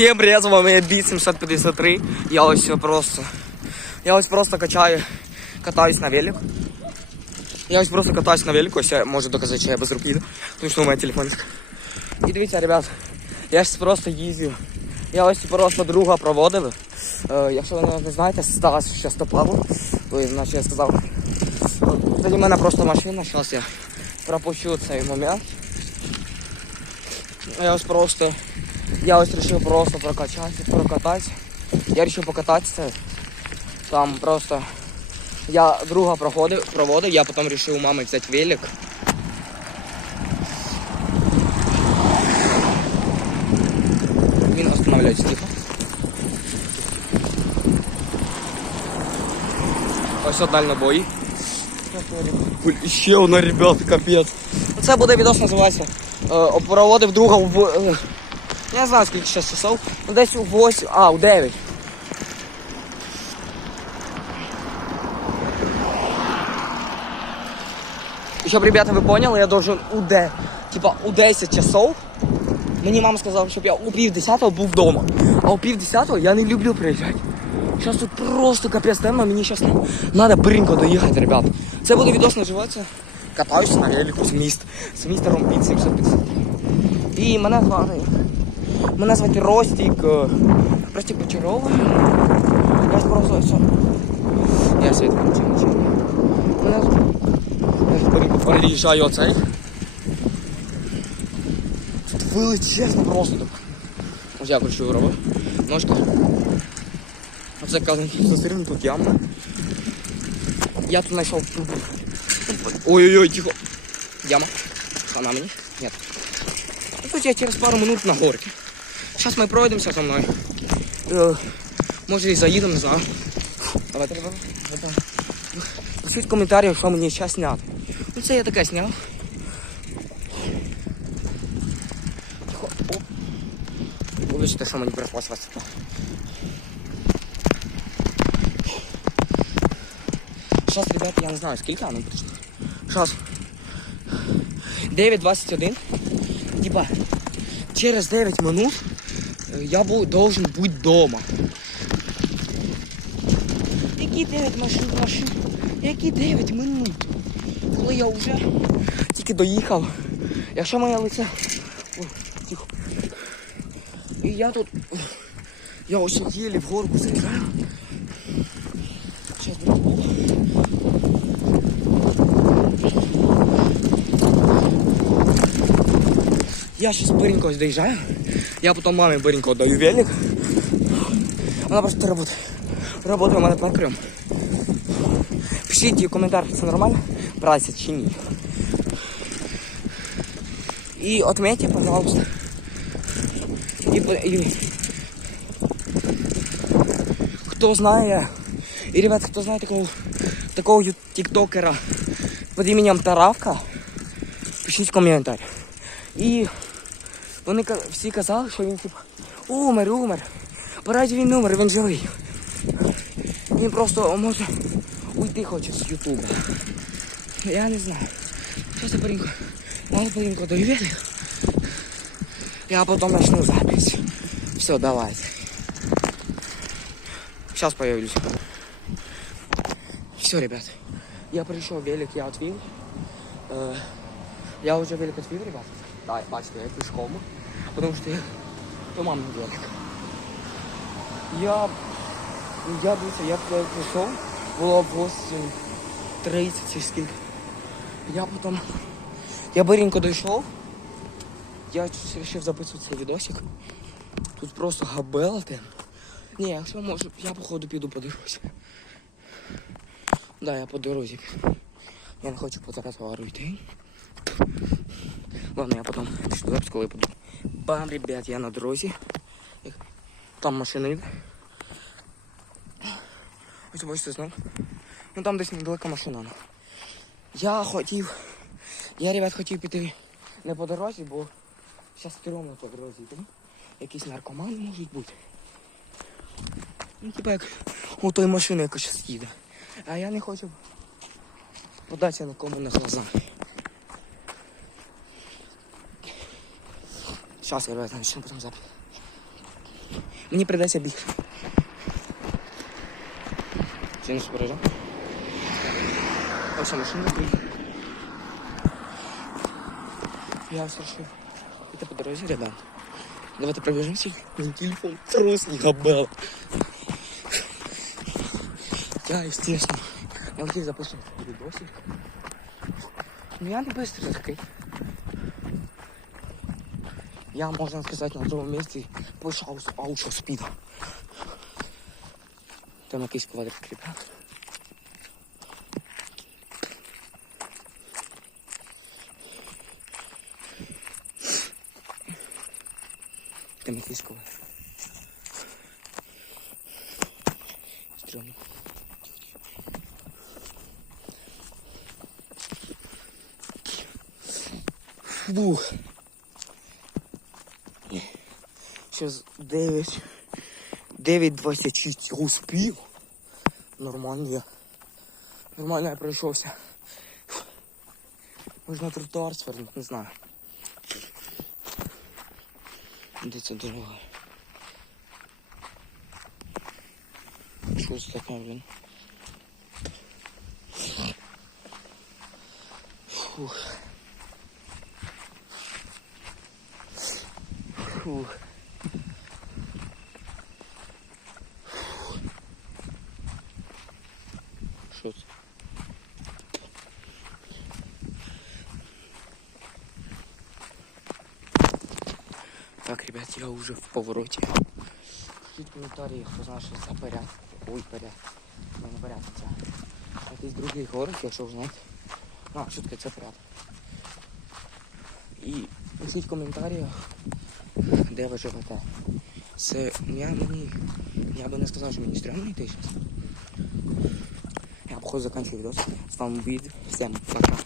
Всем привет, з вами Бит 753. Я ось просто. Я ось просто качаю, катаюсь на велик. Я ось просто катаюсь на велику, ось я можу доказати, що я без руки тому що у мене телефончик. І дивіться, ребят, я ж просто їздив. Я ось просто друга проводив. Е, якщо ви не знаєте, Стас ще стопав. Ви, наче я сказав. Тоді в мене просто машина, зараз я пропущу цей момент. Я ось просто. Я ось вирішив просто прокачати, прокатати. Я вирішив покататися. Там просто я друга проходив, проводив, я потім вирішив у мами взяти велик. Він останавливається тихо. Ось от дальнобої. Блін, Ще одна, ребят, капець. Це буде відос називається. Е, проводив друга в. Я не знаю скільки ще часов. Ну десь у 8, а, у 9. І щоб, ребята, ви поняли, я должен у де, типа у 10 часов. Мені мама сказала, щоб я у пів десятого був вдома. А у пів десятого я не люблю приїжджати. Зараз тут просто капець темно, мені зараз треба биренько доїхати, ребят. Це буде відос називатися. Катаюся на велику з міст. З містером Піт 750. І мене звати. Мене звати Ростік. е, Ростік Почарова. Я ж просто ось. Я світ включив. Мене я переїжджаю оцей. Тут величезно просто так. Ось я кручу робив. Ножки. Оце казан застрільну тут яма. Я тут знайшов. Ой-ой-ой, тихо. Яма. Хана мені? Нет. Ну, Тут я через пару минут на горке. Сейчас мы пройдемся со мной. Э, Може і заїдемо, не знаю. Давайте, ребята. давайте. Пишіть в коментарях, що мені зараз зняти. Ну це я таке зняв. Вибачте, що мені прийшлося вас. Сейчас, ребята, я не знаю, скільки воно прийшло. Сейчас. 9.21. Типа, через 9 минут е, я бу, должен бути вдома. Які 9 машин, машин? Які 9 минут? Коли я вже тільки доїхав. Якщо моє лице. Ой, тихо. І я тут. Я ось їлі в горку заїжджаю. Сейчас буду. Я сейчас быренько доезжаю. Я потом маме быренько даю велик. Она просто работает. Работает у мене паркером. Пишіть в коментарях, це нормально? Браться чи ні. І отметьте, пожалуйста. І, по- і... Хто знає, і, ребят, хто знає такого, такого ю- тіктокера під іменем Таравка, пишіть в коментарях. І вони ка- всі казали, що він типа умер, умер. Порадь він умер, він живий. Він просто може уйти хоче з Ютуба. Я не знаю. Зараз я порінку. Мало порінку довели. Я потом начну запись. Все, давайте. Сейчас появлюсь. Все, ребят. Я пришел велик, я отвел. Э, я уже велик отвел, ребят. Бачите, я пешком. Потому что я мамин велик. Я, я дивіться, я прийшов, було 8.30 чи скільки. Я потім, я биренько дійшов. Я вирішив записувати цей відосик. Тут просто габела темно. Ні, якщо може, я походу піду подивлюся. Да, я по дорозі. Я не хочу по тротуару йти. Ладно, я потім пішлю запис, коли буду. Бам, ребят, я на дорозі. Там машина йде. Ось бачите знов. Ну там десь недалеко машина. Я хотів. Я, ребят, хотів піти не по дорозі, бо зараз стрьомно по дорозі йти. Якісь наркомани можуть бути. Ну, типа як у той машини якось щас їде. А я не хочу податися нікому на глаза. Сейчас, ребята, начнем потом запись. Мені придеться бігти. Чи не супережа? Ось машина приїхала. Я страшив. Это по дороге, ребят. Давайте пробежимся. Мой телефон трус не габел. Я, естественно, я хотів запустити відосик. Ну я не быстро такий. Я, можна сказати, на другому місці пишав з аучо спіда. Там якийсь квадрик, ребят. Там якийсь квадрик. Стрьомно. Фух. Сейчас 9. 9.26 успів. Нормально я. Нормально я пройшовся. Можна тротуар свернути, не знаю. Де ця дорога? Що це таке, блін? Фух. Фух. Що це? Так, ребят, я уже в повороте. Пишіть в коментарі, хто знає, що це поряд. Ой, поряд. Не, не поряд, це. Якийсь другий город, якщо ви знаєте. А, шутка, це поряд. І пишіть в коментарях, де ви живете. Це я мені. Я би не сказав, що мені стрьомно йти зараз. Я походу заканчиваю відос. З вами Бід. Всем пока.